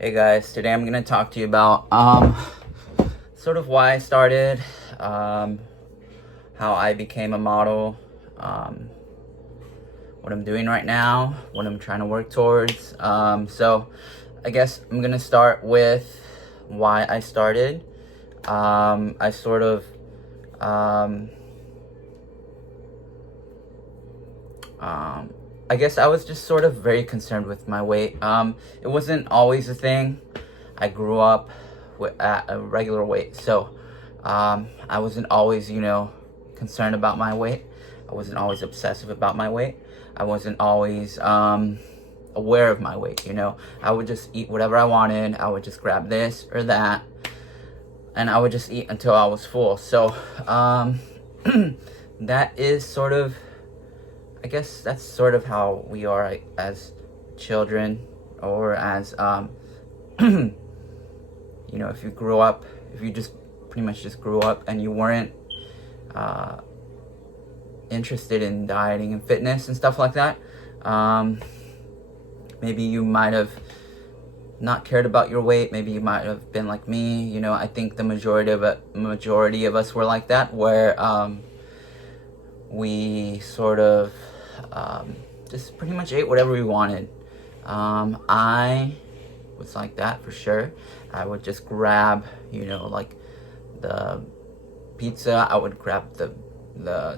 Hey guys, today I'm gonna talk to you about sort of why I started, how I became a model, what I'm doing right now, what I'm trying to work towards. So I guess I'm gonna start with why I started. I sort of I guess I was just sort of very concerned with my weight. It wasn't always a thing. I grew up at a regular weight, so I wasn't always, concerned about my weight. I wasn't always obsessive about my weight. I wasn't always aware of my weight. I would just eat whatever I wanted. I would just grab this or that, and I would just eat until I was full. So that is sort of, I guess that's sort of how we are as children, or as if you grew up, if you just pretty much just grew up and you weren't interested in dieting and fitness and stuff like that, maybe you might have not cared about your weight. Maybe you might have been like me. I think the majority of us were like that, where we sort of just pretty much ate whatever we wanted. I was like that for sure. I would just grab, like the pizza. I would grab the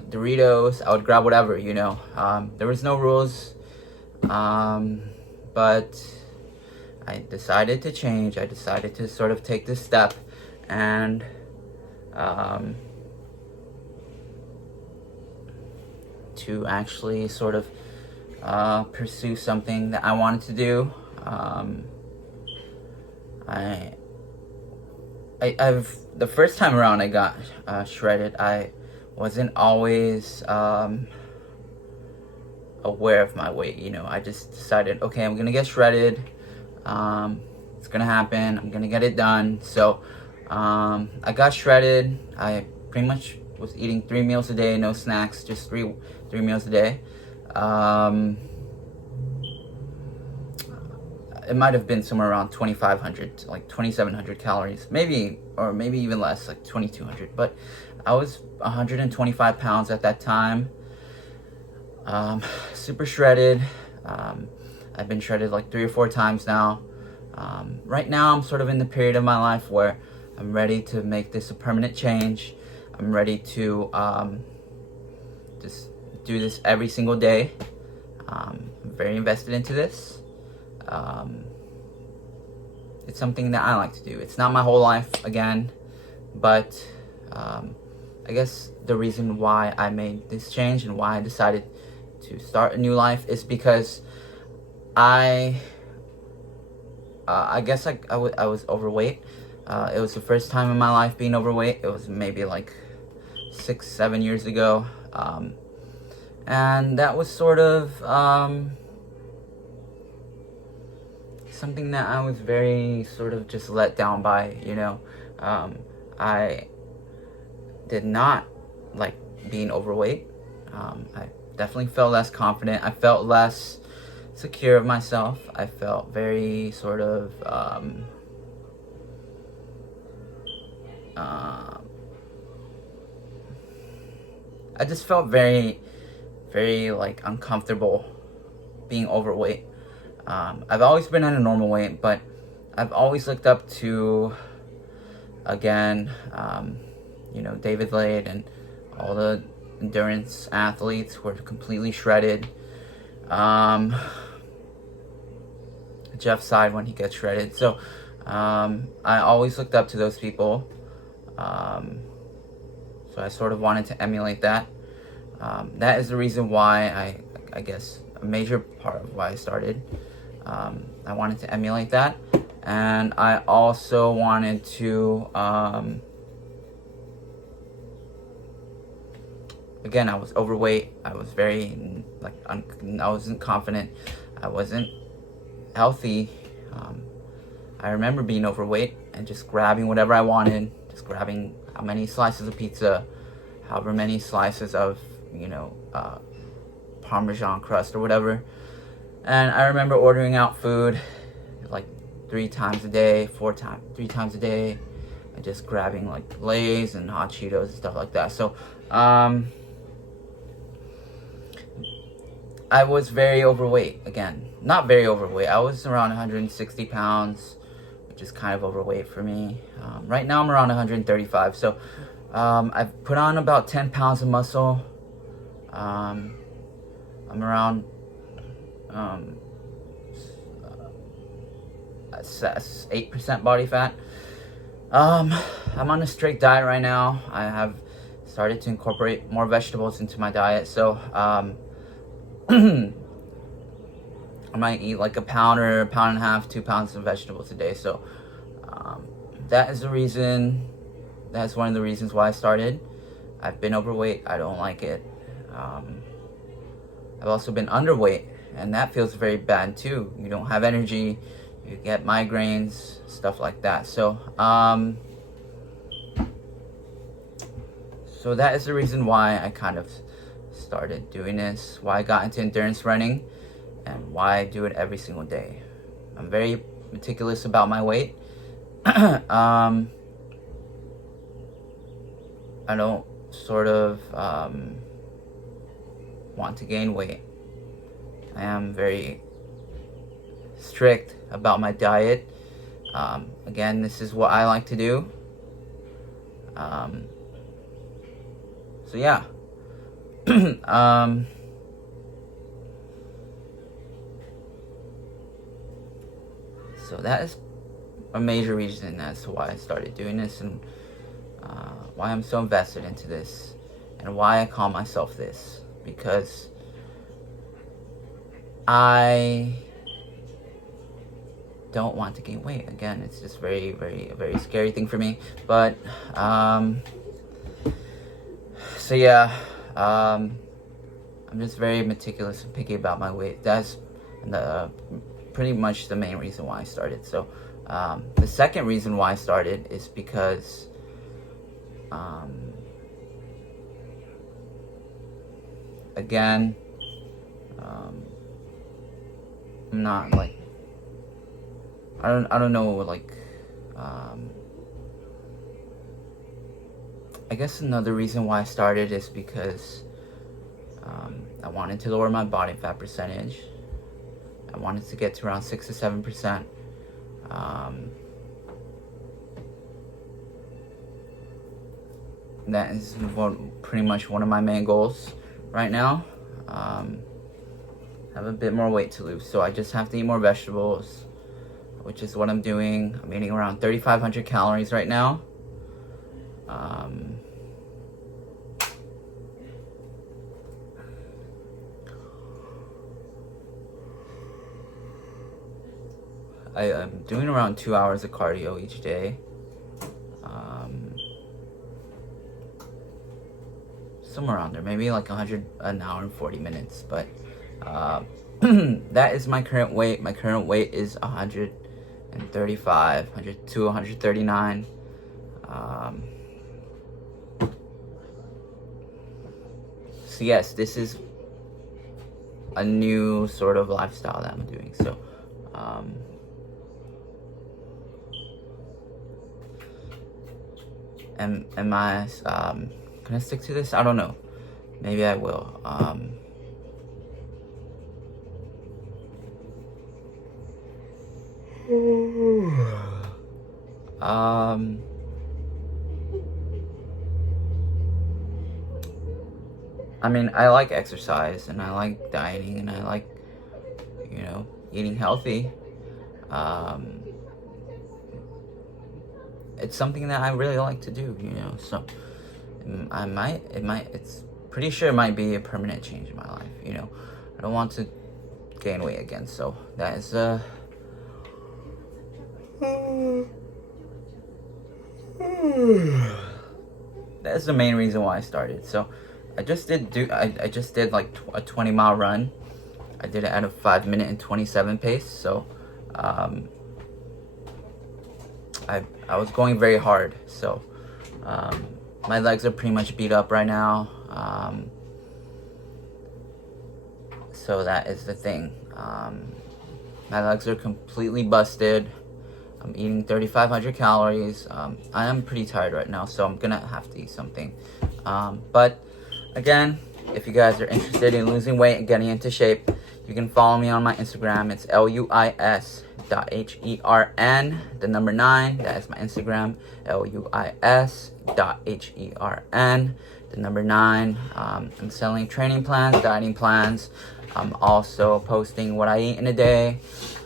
Doritos. I would grab whatever, There was no rules, but I decided to change. I decided to sort of take this step and to actually sort of pursue something that I wanted to do. I've the first time around I got shredded, I wasn't always aware of my weight. I just decided, okay, I'm gonna get shredded. It's gonna happen. I'm gonna get it done. So I got shredded. I pretty much was eating 3 meals a day, no snacks, just three meals a day. It might have been somewhere around 2,500, like 2,700 calories, maybe even less, like 2,200. But I was 125 pounds at that time. Super shredded. I've been shredded like 3 or 4 times now. Right now, I'm sort of in the period of my life where I'm ready to make this a permanent change. I'm ready to just do this every single day. I'm very invested into this. It's something that I like to do. It's not my whole life, again, but I guess the reason why I made this change and why I decided to start a new life is because I guess I was overweight. It was the first time in my life being overweight. It was maybe like 6-7 years ago. And that was sort of something that I was very sort of just let down by, I did not like being overweight. I definitely felt less confident. I felt less secure of myself. I felt very sort of I just felt very, very like uncomfortable being overweight. I've always been at a normal weight, but I've always looked up to, again, David Lade and all the endurance athletes who are completely shredded. Jeff Side when he gets shredded. So I always looked up to those people. So I sort of wanted to emulate that. That is the reason why I guess a major part of why I started. I wanted to emulate that, and I also wanted to again, I was overweight. I was very I wasn't confident. I wasn't healthy. I remember being overweight and just grabbing whatever I wanted, just grabbing how many slices of pizza, however many slices of Parmesan crust or whatever. And I remember ordering out food like 3 times a day, 3 times a day, and just grabbing like Lay's and hot Cheetos and stuff like that. So I was very overweight. Again, not very overweight. I was around 160 pounds, which is kind of overweight for me. Right now I'm around 135. So I've put on about 10 pounds of muscle. I'm around 8% body fat. I'm on a strict diet right now. I have started to incorporate more vegetables into my diet. So I might eat like a pound or a pound and a half, 2 pounds of vegetables a day. So that is the reason. That's one of the reasons why I started. I've been overweight. I don't like it. I've also been underweight, and that feels very bad too. You don't have energy. You get migraines, stuff like that. So so that is the reason why I kind of started doing this, why I got into endurance running, and why I do it every single day. I'm very meticulous about my weight. I don't sort of want to gain weight. I am very strict about my diet. Again, this is what I like to do. So yeah. So that is a major reason as to why I started doing this, and why I'm so invested into this, and why I call myself this, because I don't want to gain weight. Again, it's just very, very, a very scary thing for me. But so yeah, I'm just very meticulous and picky about my weight. That's pretty much the main reason why I started. So the second reason why I started is because again, I'm not like, I don't know, like I guess another reason why I started is because I wanted to lower my body fat percentage. I wanted to get to around 6 to 7%. That is pretty much one of my main goals right now. I have a bit more weight to lose, so I just have to eat more vegetables, which is what I'm doing. I'm eating around 3,500 calories right now. I'm doing around 2 hours of cardio each day. Somewhere around there, maybe like an hour and 40 minutes. But that is my current weight. My current weight is 135, 102, 139. So yes, this is a new sort of lifestyle that I'm doing. So am I gonna stick to this? I don't know. Maybe I will. I mean, I like exercise, and I like dieting, and I like, eating healthy. It's something that I really like to do, so it's pretty sure it might be a permanent change in my life, I don't want to gain weight again, so that is, that's the main reason why I started. So I just did like a 20-mile run. I did it at a 5-minute and 27 pace, so I was going very hard, so my legs are pretty much beat up right now, so that is the thing. My legs are completely busted. I'm eating 3,500 calories. I am pretty tired right now, so I'm gonna have to eat something. But again, if you guys are interested in losing weight and getting into shape, you can follow me on my Instagram. It's luis.hern, the number 9. That is my Instagram, luis.hern, the number 9. I'm selling training plans, dieting plans. I'm also posting what I eat in a day.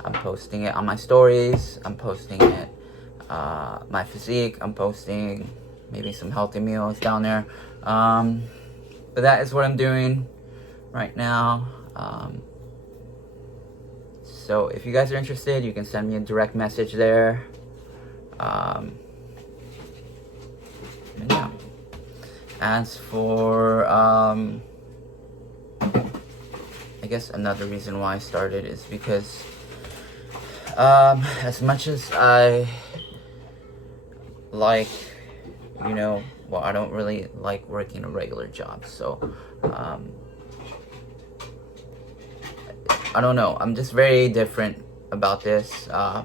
I'm posting it on my stories. I'm posting it, my physique. I'm posting maybe some healthy meals down there. But that is what I'm doing right now. So if you guys are interested, you can send me a direct message there. And yeah. As for, I guess another reason why I started is because, as much as I like, well, I don't really like working a regular job, so, I don't know, I'm just very different about this. I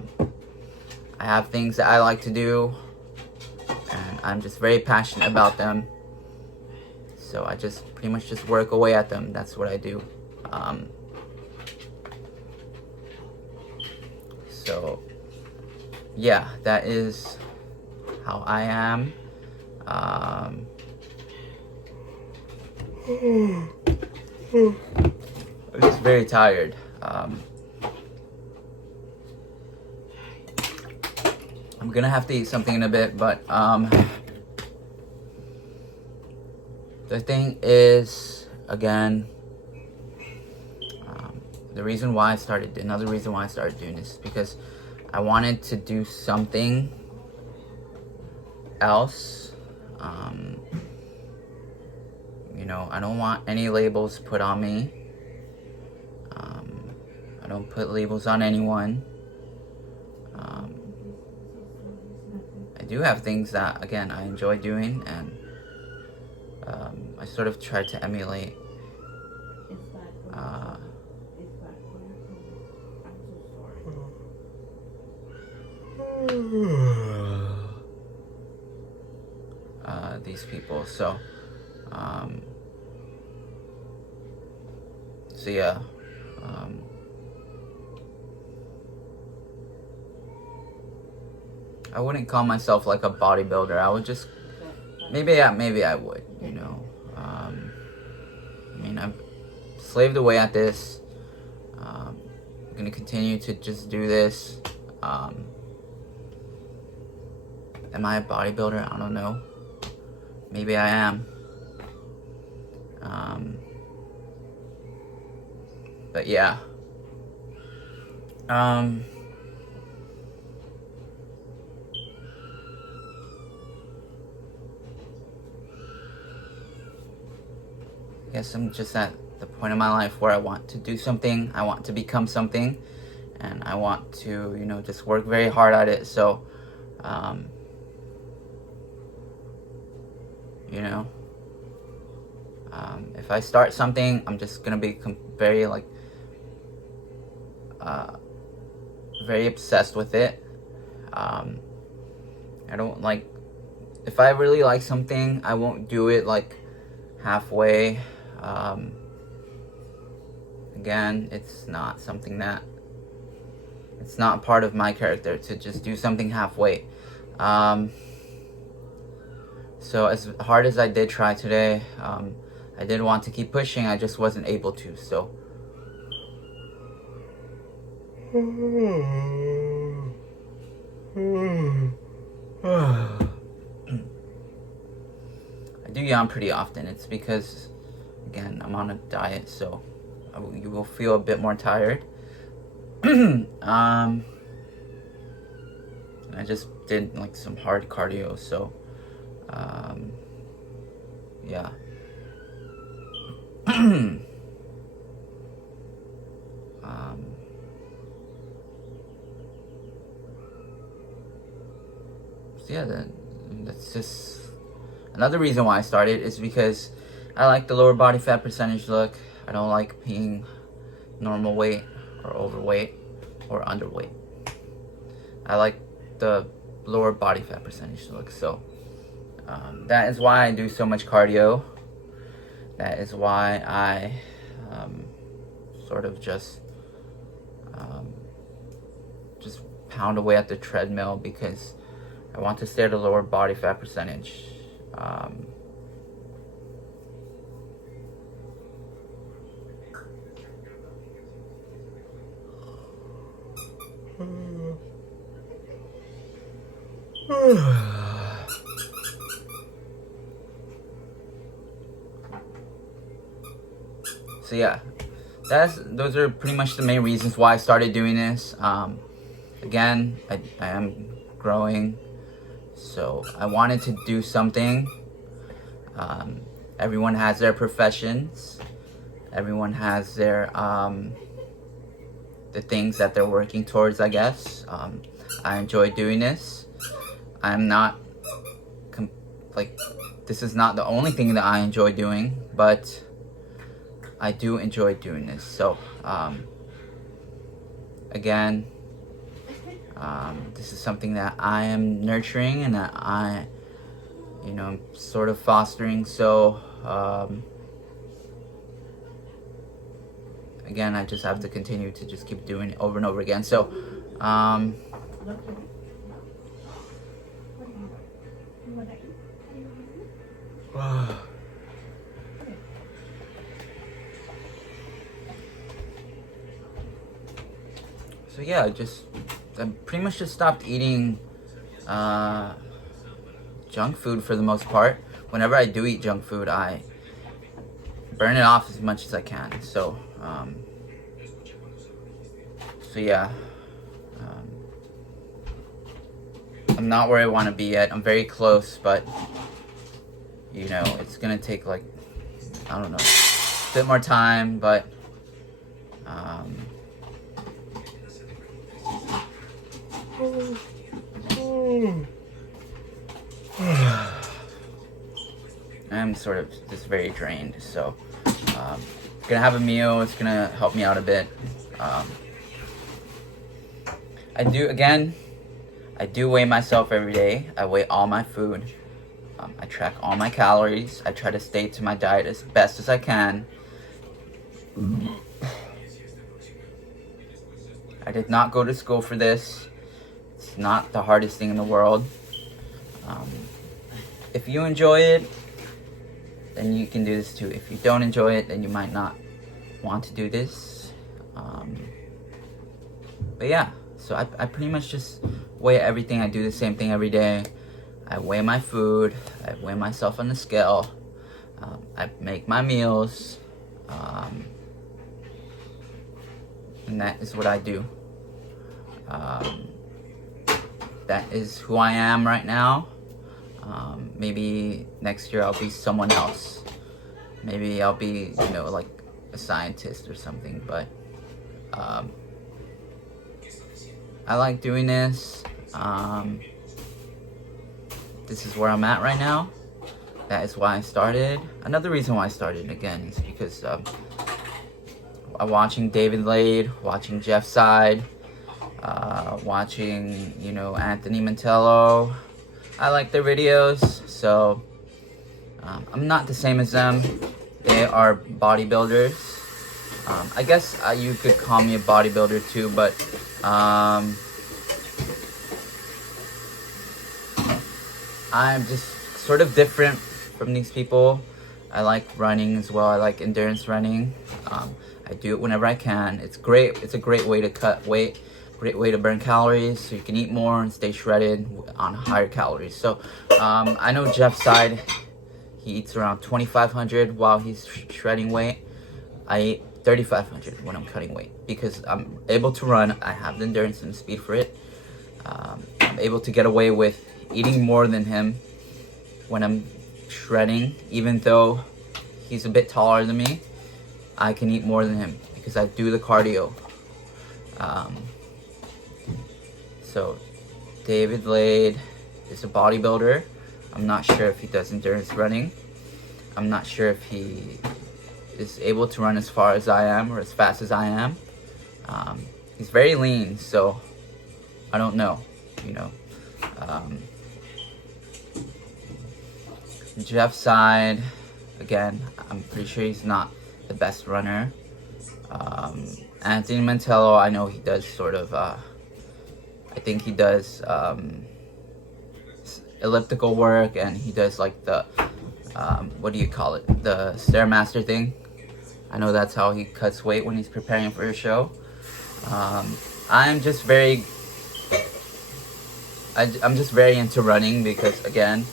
have things that I like to do, and I'm just very passionate about them, so I just pretty much just work away at them. That's what I do. So yeah, that is how I am. I'm just very tired. I'm gonna have to eat something in a bit, but the thing is, again, another reason why I started doing this is because I wanted to do something else. I don't want any labels put on me. I don't put labels on anyone. I do have things that, again, I enjoy doing, and I sort of try to emulate these people. So yeah. I wouldn't call myself like a bodybuilder. I would just, maybe I would, I mean, I've slaved away at this. I'm gonna continue to just do this. Am I a bodybuilder? I don't know. Maybe I am. But yeah. I guess I'm just at the point in my life where I want to do something. I want to become something, and I want to, just work very hard at it. So, if I start something, I'm just gonna be very very obsessed with it. I don't like, if I really like something, I won't do it halfway. Again, it's not something that, it's not part of my character to just do something halfway. So as hard as I did try today, I did want to keep pushing. I just wasn't able to. So I do yawn pretty often. It's because, again, I'm on a diet, so you will feel a bit more tired. I just did some hard cardio, so yeah. So yeah, that's just another reason why I started, is because I like the lower body fat percentage look. I don't like being normal weight or overweight or underweight. I like the lower body fat percentage to look. So that is why I do so much cardio. That is why I sort of just pound away at the treadmill, because I want to stay at a lower body fat percentage. So yeah, those are pretty much the main reasons why I started doing this. Again, I am growing, so I wanted to do something. Everyone has their professions. Everyone has their the things that they're working towards, I guess. I enjoy doing this. I'm not this is not the only thing that I enjoy doing, but I do enjoy doing this. So again, this is something that I am nurturing and that I, I'm sort of fostering. So again, I just have to continue to just keep doing it over and over again. So so yeah, I pretty much just stopped eating junk food for the most part. Whenever I do eat junk food, I burn it off as much as I can. So yeah, I'm not where I want to be yet. I'm very close, but it's gonna take I don't know, a bit more time, but I'm sort of just very drained, so gonna have a meal. It's gonna help me out a bit. I do weigh myself every day. I weigh all my food. I track all my calories. I try to stay to my diet as best as I can. I did not go to school for this. It's not the hardest thing in the world. If you enjoy it, then you can do this too. If you don't enjoy it, then you might not want to do this. But yeah, so I pretty much just weigh everything. I do the same thing every day. I weigh my food. I weigh myself on the scale. I make my meals. And that is what I do. That is who I am right now. Maybe next year I'll be someone else. Maybe I'll be, like a scientist or something. But I like doing this. This is where I'm at right now. That is why I started. Another reason why I started again is because I'm watching David Lade, watching Jeff Side, watching, Anthony Mantello. I like their videos, so I'm not the same as them. They are bodybuilders. I guess you could call me a bodybuilder too, but I'm just sort of different from these people. I like running as well. I like endurance running. I do it whenever I can. It's great. It's a great way to cut weight, great way to burn calories, so you can eat more and stay shredded on higher calories. So I know Jeff Side, he eats around 2,500 while he's shredding weight. I eat 3,500 when I'm cutting weight because I'm able to run. I have the endurance and the speed for it. I'm able to get away with eating more than him when I'm shredding. Even though he's a bit taller than me, I can eat more than him because I do the cardio. So David Lade is a bodybuilder. I'm not sure if he does endurance running. I'm not sure if he is able to run as far as I am or as fast as I am. He's very lean, so I don't know, Um, Jeff's side, again, I'm pretty sure he's not the best runner. Anthony Mantello, I know he does sort of, I think he does elliptical work, and he does like the, what do you call it? The Stairmaster thing. I know that's how he cuts weight when he's preparing for a show. I'm just very into running because, again,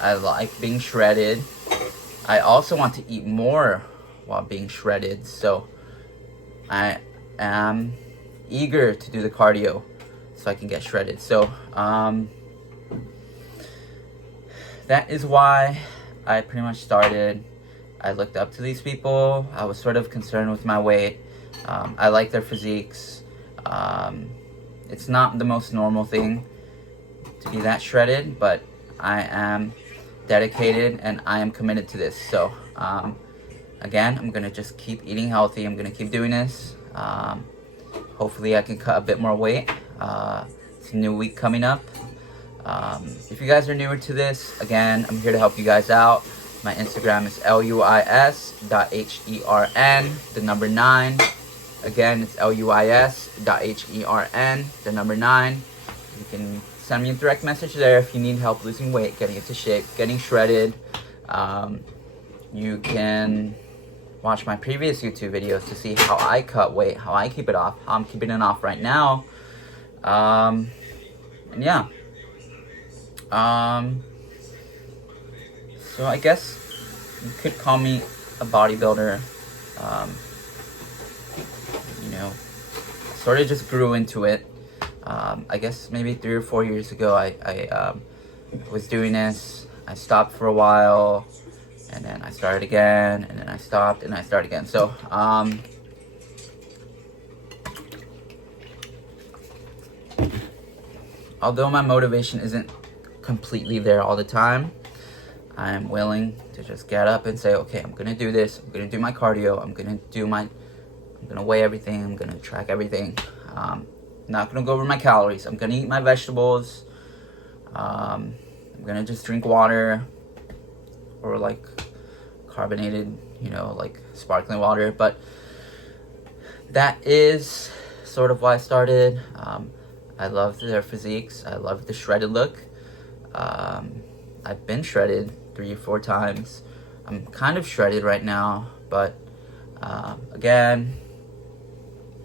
I like being shredded. I also want to eat more while being shredded, so I am eager to do the cardio so I can get shredded. So that is why I pretty much started. I looked up to these people. I was sort of concerned with my weight. I like their physiques. It's not the most normal thing to be that shredded, but I am dedicated and I am committed to this. So again, I'm gonna just keep eating healthy. I'm gonna keep doing this. Hopefully I can cut a bit more weight. It's a new week coming up. If you guys are newer to this, again, I'm here to help you guys out. My Instagram is luis.hern, the number 9. Again, it's luis.hern, the number 9. You can send me a direct message there if you need help losing weight, getting into shape, getting shredded. You can watch my previous YouTube videos to see how I cut weight, how I keep it off, how I'm keeping it off right now. And yeah. So I guess you could call me a bodybuilder. You know, sort of just grew into it. I guess maybe 3 or 4 years ago, I was doing this. I stopped for a while, and then I started again, and then I stopped, and I started again. So, although my motivation isn't completely there all the time, I am willing to just get up and say, okay, I'm gonna do this. I'm gonna do my cardio. I'm gonna weigh everything. I'm gonna track everything. Not gonna go over my calories. I'm gonna eat my vegetables. I'm gonna just drink water or like carbonated, like sparkling water. But that is sort of why I started. I love their physiques. I love the shredded look. I've been shredded 3 or 4 times. I'm kind of shredded right now, but again,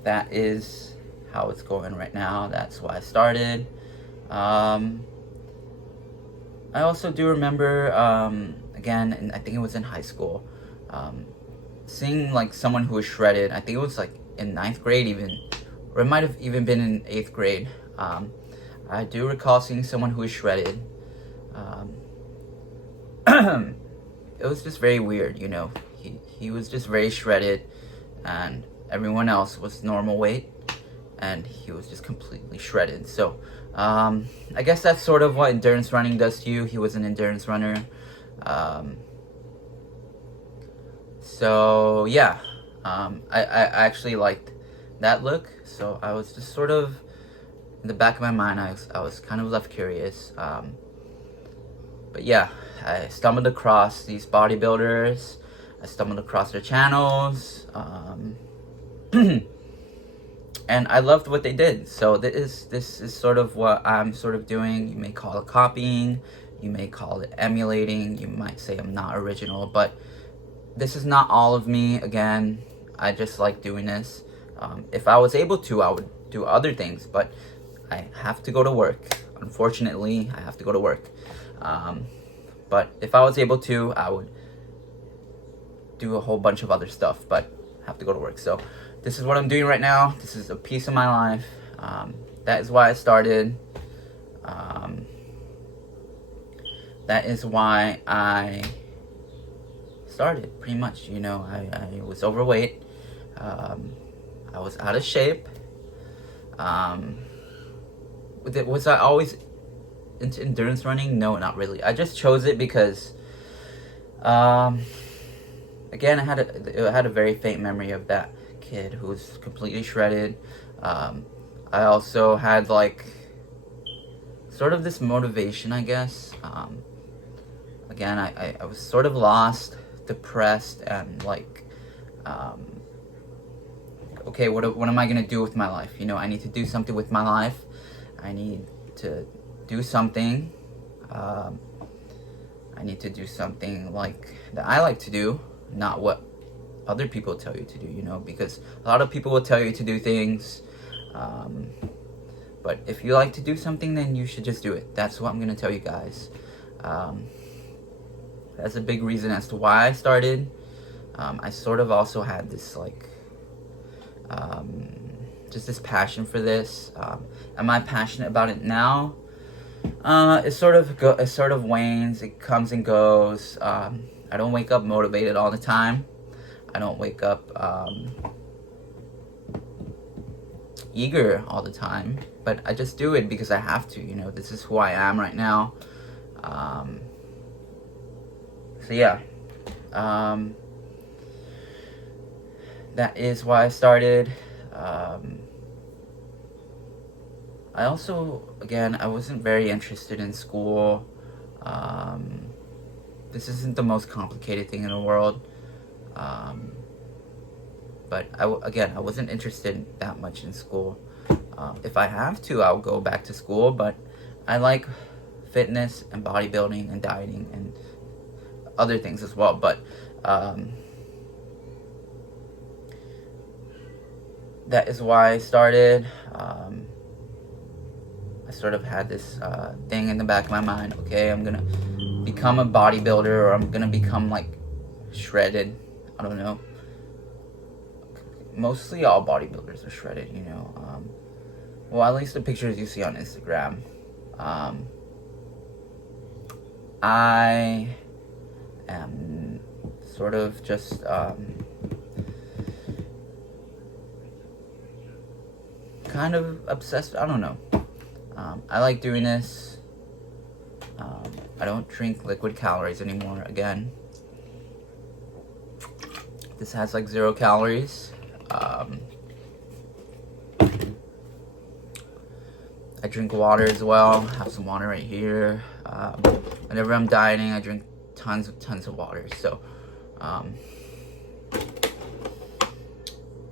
that is how it's going right now. That's why I started. I also do remember, again, and I think it was in high school, seeing like someone who was shredded. I think it was like in 9th grade even, or it might have even been in 8th grade. I do recall seeing someone who was shredded. It was just very weird, he was just very shredded, and everyone else was normal weight, and he was just completely shredded. So I guess that's sort of what endurance running does to you. He was an endurance runner. So yeah, I actually liked that look. So I was just sort of, in the back of my mind, I was kind of left curious. But yeah, I stumbled across these bodybuilders. I stumbled across their channels. And I loved what they did. So this is sort of what I'm sort of doing. You may call it copying. You may call it emulating. You might say I'm not original. But this is not all of me. Again, I just like doing this. If I was able to, I would do other things. But I have to go to work. Unfortunately, I have to go to work. But if I was able to, I would do a whole bunch of other stuff. But I have to go to work. So this is what I'm doing right now. This is a piece of my life. That is why I started. That is why I started, pretty much. I was overweight. I was out of shape. Was I always into endurance running? No, not really. I just chose it because, again, I had a very faint memory of that kid who was completely shredded. I also had like sort of this motivation, I guess. Again, I was sort of lost, depressed, and like, okay, what am I gonna do with my life? You know, I need to do something with my life. I need to do something. I need to do something like that I like to do, not what other people tell you to do, you know, because a lot of people will tell you to do things, but if you like to do something, then you should just do it. That's what I'm gonna tell you guys. That's a big reason as to why I started. I sort of also had this like just this passion for this. Am I passionate about it now? It sort of wanes. It comes and goes. I don't wake up motivated all the time. I don't wake up eager all the time, but I just do it because I have to. You know, this is who I am right now. So yeah, that is why I started. I also, again, I wasn't very interested in school. This isn't the most complicated thing in the world. But I wasn't interested that much in school. If I have to, I'll go back to school, but I like fitness and bodybuilding and dieting and other things as well. But that is why I started. I sort of had this thing in the back of my mind. Okay, I'm gonna become a bodybuilder, or I'm gonna become like shredded. I don't know. Mostly all bodybuilders are shredded, you know. Well, at least the pictures you see on Instagram. I am sort of just kind of obsessed. I don't know. I like doing this. I don't drink liquid calories anymore. Again, this has like 0 calories. I drink water as well. Have some water right here. Whenever I'm dieting, I drink tons of water. So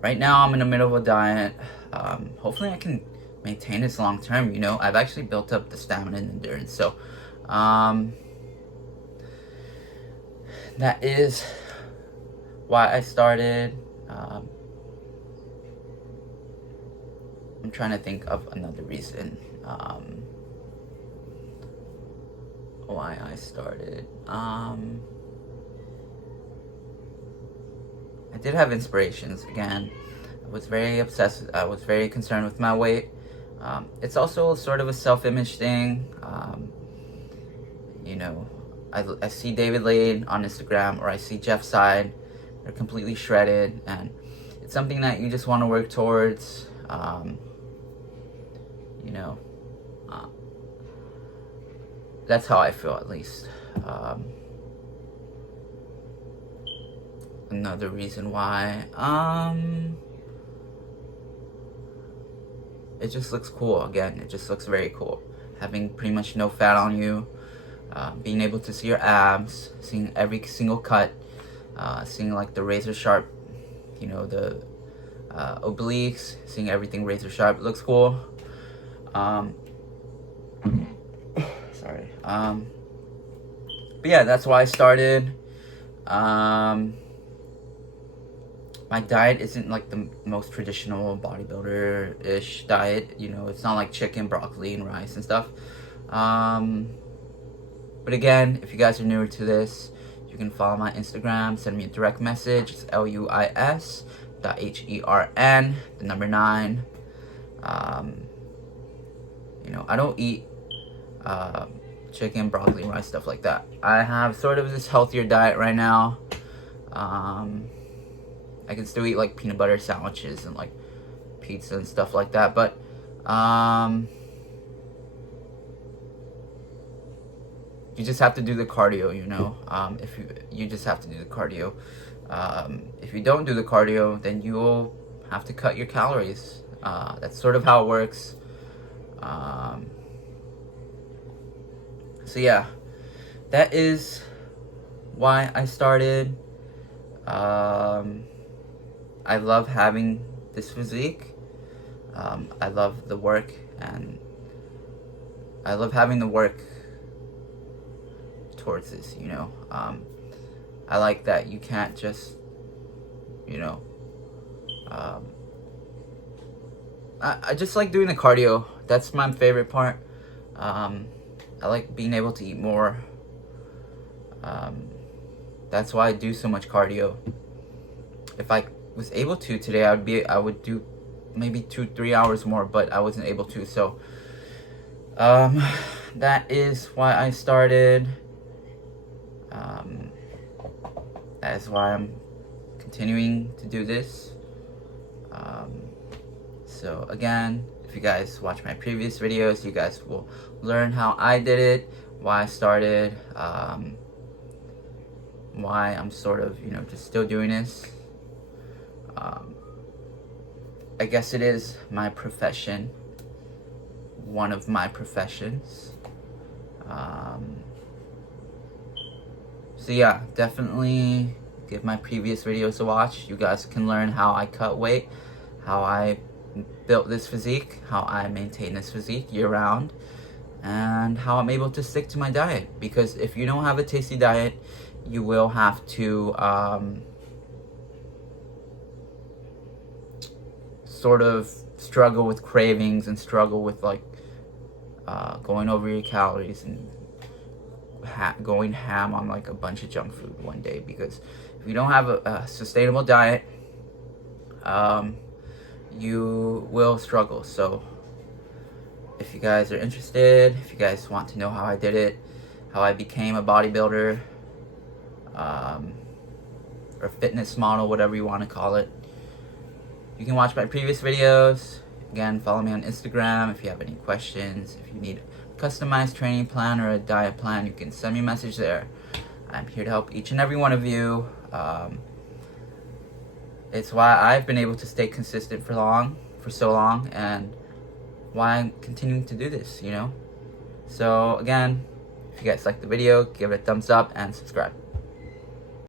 right now I'm in the middle of a diet. Hopefully I can maintain this long term. You know, I've actually built up the stamina and endurance. So that is why I started. I'm trying to think of another reason why I started. I did have inspirations. Again, I was very obsessed. I was very concerned with my weight. It's also sort of a self-image thing. You know, I see David Lade on Instagram, or I see Jeff Side. They're completely shredded, and it's something that you just want to work towards. You know, that's how I feel, at least. Another reason why, it just looks cool. Again, it just looks very cool. Having pretty much no fat on you, being able to see your abs, seeing every single cut, seeing like the razor sharp, you know, the obliques, seeing everything razor sharp. It looks cool. Sorry. But yeah, that's why I started. My diet isn't like the most traditional bodybuilder-ish diet. You know, it's not like chicken, broccoli, and rice and stuff. But again, if you guys are newer to this, you can follow my Instagram, send me a direct message. It's LUIS.HERN, the number 9. You know, I don't eat chicken, broccoli, rice, stuff like that. I have sort of this healthier diet right now. I can still eat like peanut butter sandwiches and like pizza and stuff like that, but you just have to do the cardio, you know. If you just have to do the cardio. If you don't do the cardio, then you'll have to cut your calories. That's sort of how it works. So yeah, that is why I started. I love having this physique. I love the work, and I love having the work towards this, you know. I like that you can't just, you know, I just like doing the cardio. That's my favorite part. I like being able to eat more. That's why I do so much cardio. If I was able to today, I would do maybe 2-3 hours more, but I wasn't able to. So that is why I started. That is why I'm continuing to do this. So again, if you guys watch my previous videos, you guys will learn how I did it, why I started, why I'm sort of, you know, just still doing this. I guess it is my profession, one of my professions. So yeah, definitely give my previous videos a watch. You guys can learn how I cut weight, how I built this physique, how I maintain this physique year round, and how I'm able to stick to my diet. Because if you don't have a tasty diet, you will have to sort of struggle with cravings and struggle with like going over your calories and going ham on like a bunch of junk food one day. Because if you don't have a sustainable diet, you will struggle. So if you guys are interested, if you guys want to know how I did it, how I became a bodybuilder, or fitness model, whatever you want to call it, you can watch my previous videos. Again, follow me on Instagram if you have any questions. If you need a customized training plan or a diet plan, you can send me a message there. I'm here to help each and every one of you. It's why I've been able to stay consistent for so long, and why I'm continuing to do this, you know. So again, if you guys like the video, give it a thumbs up and subscribe.